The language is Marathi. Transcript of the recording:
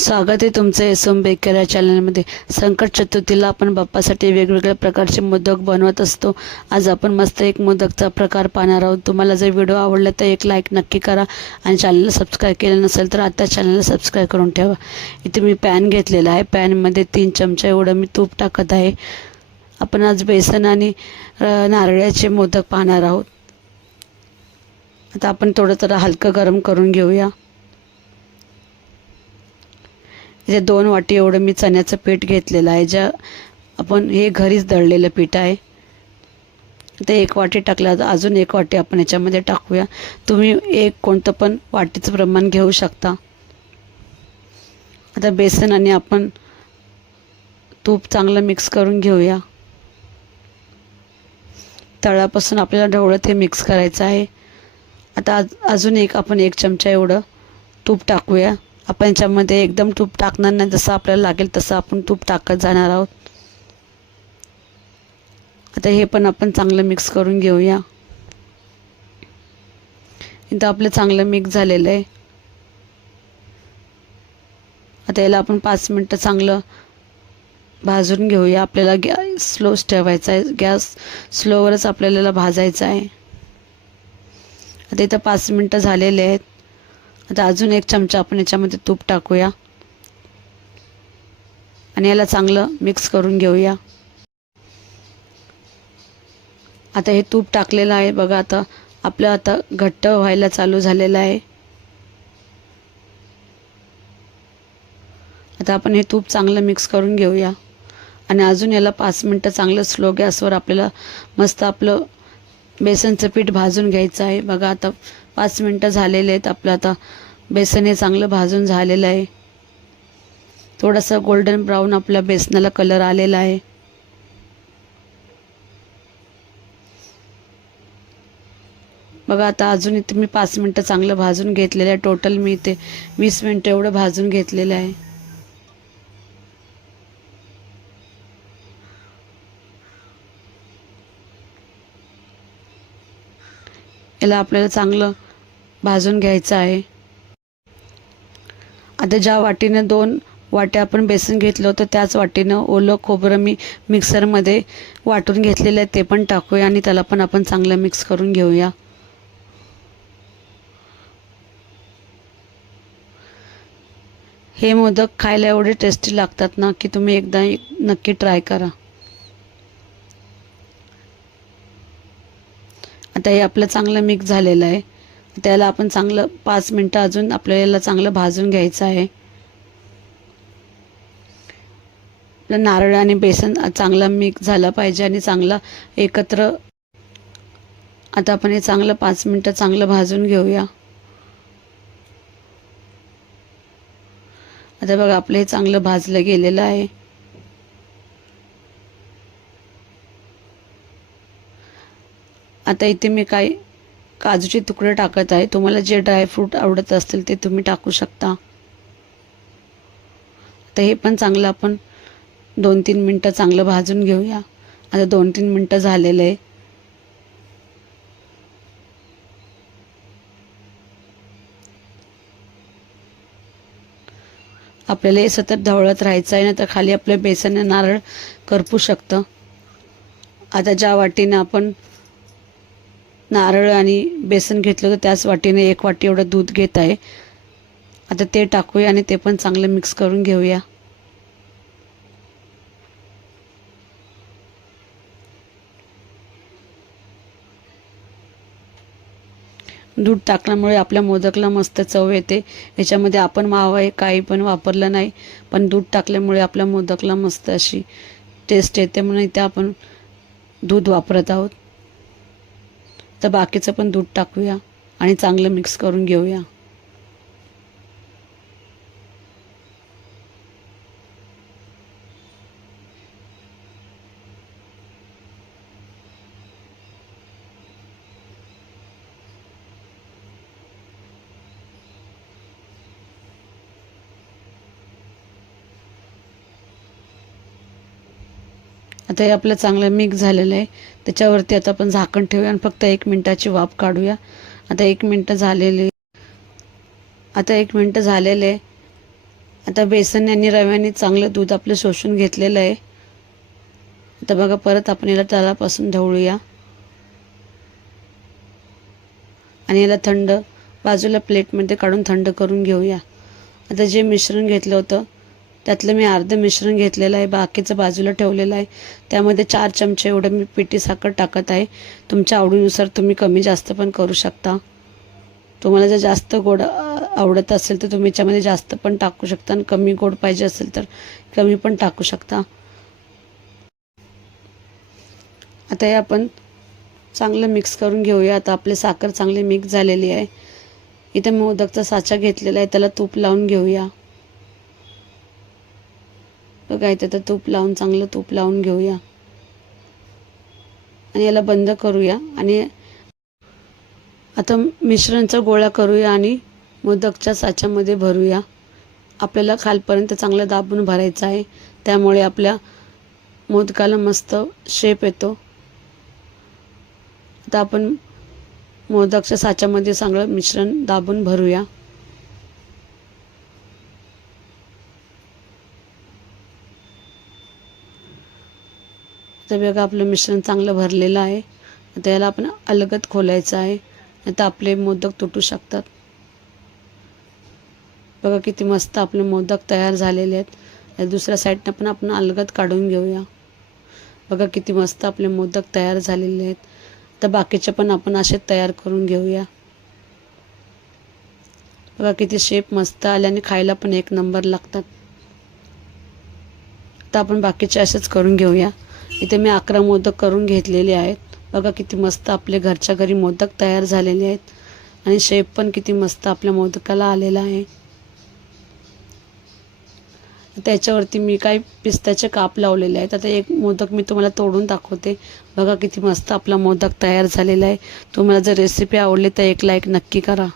स्वागत आहे तुमचं एसोम बेकर या चॅनलमध्ये संकट चतुर्थीला आपण बाप्पासाठी वेगवेगळ्या प्रकारचे मोदक बनवत असतो. आज आपण मस्त एक मोदकचा प्रकार पाहणार आहोत. तुम्हाला जर व्हिडिओ आवडला तर एक लाईक नक्की करा आणि चॅनलला सबस्क्राईब केलं नसेल तर आता चॅनलला सबस्क्राईब करून ठेवा. इथे मी पॅन घेतलेला आहे. पॅनमध्ये तीन चमचा एवढं मी तूप टाकत आहे. आपण आज बेसन आणि नारळाचे मोदक पाहणार आहोत. आता आपण थोडं तर हलकं गरम करून घेऊया. इथे दोन वाटी एवढं मी चण्याचं पीठ घेतलेलं आहे ज्या आपण हे घरीच दळलेलं पीठ आहे. ते एक वाटी टाकलं अजून एक वाटी आपण याच्यामध्ये टाकूया. तुम्ही एक कोणतं पण वाटीचं प्रमाण घेऊ शकता. आता बेसन आणि आपण तूप चांगलं मिक्स करून घेऊया. तळापासून आपल्याला ढवळत हे मिक्स करायचं आहे. आता आज अजून एक आपण एक चमचा एवढं तूप टाकूया. आपण याच्यामध्ये एकदम तूप टाकणार नाही जसं आपल्याला लागेल तसं आपण तूप टाकत जाणार आहोत. आता हे पण आपण चांगलं मिक्स करून घेऊया. इथं आपलं चांगलं मिक्स झालेलं आहे. आता याला आपण पाच मिनटं चांगलं भाजून घेऊया. आपल्याला गॅस स्लोच ठेवायचा आहे. गॅस स्लोवरच आपल्याला याला भाजायचा आहे. आता इथं पाच मिनटं झालेले आहेत. आता अजून एक चमचा आपण याच्यामध्ये तूप टाकूया. आणि याला चांगलं मिक्स करून घेऊया. आता हे तूप टाकलेलं आहे. बघा आता आपलं आता घट्ट व्हायला चालू झालेलं आहे. आता आपण हे तूप चांगलं मिक्स करून घेऊया. आणि अजून याला पाच मिनटं चांगलं स्लो गॅसवर आपल्याला मस्त आपलं बेसनचं पीठ भाजून घ्यायचं आहे. बघा आता पाच मिनटं झालेले आहेत. आपलं आता बेसन हे चांगलं भाजून झालेलं आहे. थोडंसं गोल्डन ब्राऊन आपल्या बेसनाला कलर आलेला आहे. बघा आता अजून इथे मी पाच मिनटं चांगलं भाजून घेतलेलं आहे. टोटल मी इथे वीस मिनटं एवढं भाजून घेतलेलं आहे. याला आपल्याला चांगलं भाजून घ्यायचं आहे. आता ज्या वाटीनं दोन वाट्या आपण बेसन घेतलं होतं त्याच वाटीनं ओलं खोबरं मी मिक्सरमध्ये वाटून घेतलेलं आहे ते पण टाकूया आणि त्याला पण आपण चांगलं मिक्स करून घेऊया. हे मोदक खायला एवढे टेस्टी लागतात ना की तुम्ही एकदा नक्की ट्राय करा. आता हे आपलं चांगलं मिक्स झालेलं आहे. त्याला आपण चांगलं पाच मिनटं अजून आपल्याला चांगलं भाजून घ्यायचं आहे. आपलं नारळ आणि बेसन चांगला मिक्स झाला पाहिजे आणि चांगला एकत्र आता आपण हे चांगलं पाच मिनटं चांगलं भाजून घेऊया. आता बघा आपलं हे चांगलं भाजलं गेलेलं आहे. आता इथे मी काय काजूचे तुकडे टाकत आहे. तुम्हाला जे ड्रायफ्रूट आवडत असतील ते तुम्ही टाकू शकता. आता हे पण चांगलं आपण दोन तीन मिनटं चांगलं भाजून घेऊया. आता दोन तीन मिनटं झालेलं आहे. आपल्याला हे सतत ढवळत राहायचं आहे ना तर खाली आपलं बेसन नारळ करपू शकतं. आता ज्या वाटीनं आपण नारळ आणि बेसन घेतलं होतं त्याच वाटीने एक वाटी एवढं दूध घेत आहे. आता ते टाकूया आणि ते पण चांगलं मिक्स करून घेऊया. दूध टाकल्यामुळे आपल्या मोदकला मस्त चव येते. याच्यामध्ये आपण मावा आहे काही पण वापरलं नाही पण दूध टाकल्यामुळे आपल्या मोदकला मस्त अशी टेस्ट येते म्हणून इथे आपण दूध वापरत आहोत. तर बाकीचं पण दूध टाकूया आणि चांगलं मिक्स करून घेऊया. आता हे आपलं चांगलं मिक्स झालेलं आहे. त्याच्यावरती आता आपण झाकण ठेवूया आणि फक्त एक मिनटाची वाफ काढूया. आता एक मिनटं झालेली आता एक मिनटं झालेले आता बेसन आणि रव्याने चांगलं दूध आपलं शोषून घेतलेलं आहे. आता बघा परत आपण याला तळापासून ढवळूया. आणि याला थंड बाजूला प्लेटमध्ये काढून थंड करून घेऊया. आता जे मिश्रण घेतलं होतं त्यातलं मी अर्धं मिश्रण घेतलेलं आहे बाकीचं बाजूला ठेवलेलं आहे. त्यामध्ये चार चमचे एवढं मी पिठी साखर टाकत आहे. तुमच्या आवडीनुसार तुम्ही कमी जास्त पण करू शकता. तुम्हाला जर जास्त गोड आवडत असेल तर तुम्ही याच्यामध्ये जास्त पण टाकू शकता आणि कमी गोड पाहिजे असेल तर कमी पण टाकू शकता. आता हे आपण चांगलं मिक्स करून घेऊया. आता आपली साखर चांगली मिक्स झालेली आहे. इथे मोदकचा साचा घेतलेला आहे त्याला तूप लावून घेऊया. बघा इथे तर तूप लावून चांगलं तूप लावून घेऊया. आणि याला बंद करूया. आणि आता मिश्रणचा गोळा करूया आणि मोदकच्या साच्यामध्ये भरूया. आपल्याला खालपर्यंत चांगलं दाबून भरायचं आहे. त्यामुळे आपल्या मोदकाला मस्त शेप येतो. आता आपण मोदकच्या साच्यामध्ये चांगलं मिश्रण दाबून भरूया. तर बघा आपलं मिश्रण चांगलं भरलेलं आहे. आता याला आपण अलगत खोलायचं आहे. आता आपले मोदक तुटू शकतात. बघा किती मस्त आपले मोदक तयार झालेले आहेत. या दुसऱ्या साईडनं पण आपण अलगत काढून घेऊया. बघा किती मस्त आपले मोदक तयार झालेले आहेत. तर बाकीचे पण आपण असे तयार करून घेऊया. बघा किती शेप मस्त आले आणि खायला पण एक नंबर लागतात. तर आपण बाकीचे असेच करून घेऊया. इथे मी अकरा मोदक करून घेतलेले आहेत. बघा किती मस्त आपले घरच्या घरी मोदक तयार झालेले आहेत. आणि शेप पण किती मस्त आपल्या मोदकाला आलेला आहे. त्याच्यावरती मी काही पिस्त्याचे काप लावलेले आहेत. आता एक मोदक मी तुम्हाला तोडून दाखवते. बघा किती मस्त आपला मोदक तयार झालेला आहे. तुम्हाला जर रेसिपी आवडली तर एक लाईक नक्की करा.